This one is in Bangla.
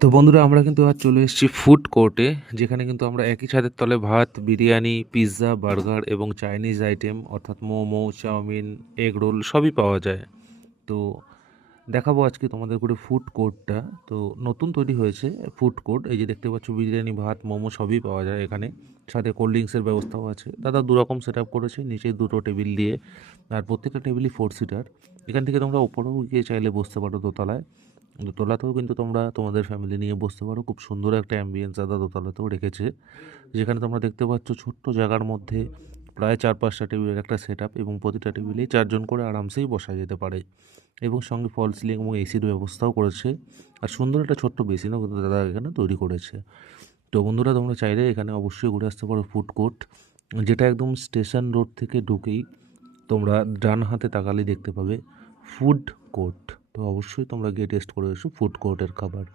তো বন্ধুরা আমরা কিন্তু আজ চলে এসেছি ফুড কোর্টে, যেখানে কিন্তু আমরা একই ছাদের তলে ভাত, বিরিয়ানি, পিৎজা, বার্গার এবং চাইনিজ আইটেম অর্থাৎ মোমো, চাউমিন, এগ রোল সবই পাওয়া যায়। তো দেখাবো আজকে তোমাদের করে ফুড কোর্টটা। তো নতুন তৈরি হয়েছে ফুড কোর্ট, এই যে দেখতে পাচ্ছ বিরিয়ানি, ভাত, মোমো সবই পাওয়া যায় এখানে। সাথে কোল্ড ড্রিঙ্কসের ব্যবস্থাও আছে। দাদা দুরকম সেট আপ করেছে, নিচে দুটো টেবিল দিয়ে, আর প্রত্যেকটা টেবিলই 4 সিটার। এখান থেকে তোমরা ওপরেও গিয়ে চাইলে বসতে পারো দোতলায়। দোতলাতেও কিন্তু তোমরা তোমাদের ফ্যামিলি নিয়ে বসতে পারো। খুব সুন্দর একটা অ্যাম্বিয়েন্স দাদা দোতলাতেও রেখেছে, যেখানে তোমরা দেখতে পাচ্ছ ছোট্ট জায়গার মধ্যে প্রায় 4-5টা টেবিলের একটা সেট আপ, এবং প্রতিটা টেবিলেই 4জন করে আরামসেই বসা যেতে পারে। এবং সঙ্গে ফল সিলিং এবং এসির ব্যবস্থাও করেছে। আর সুন্দর একটা ছোট্ট বেসিনও কিন্তু দাদা এখানে তৈরি করেছে। তো বন্ধুরা তোমরা চাইলে এখানে অবশ্যই ঘুরে আসতে পারো ফুড কোর্ট, যেটা একদম স্টেশন রোড থেকে ঢুকেই তোমরা ডান হাতে তাকালেই দেখতে পাবে ফুড কোর্ট। তো অবশ্যই তোমরা গিয়ে টেস্ট করে এসো ফুড কোর্টের খাবার।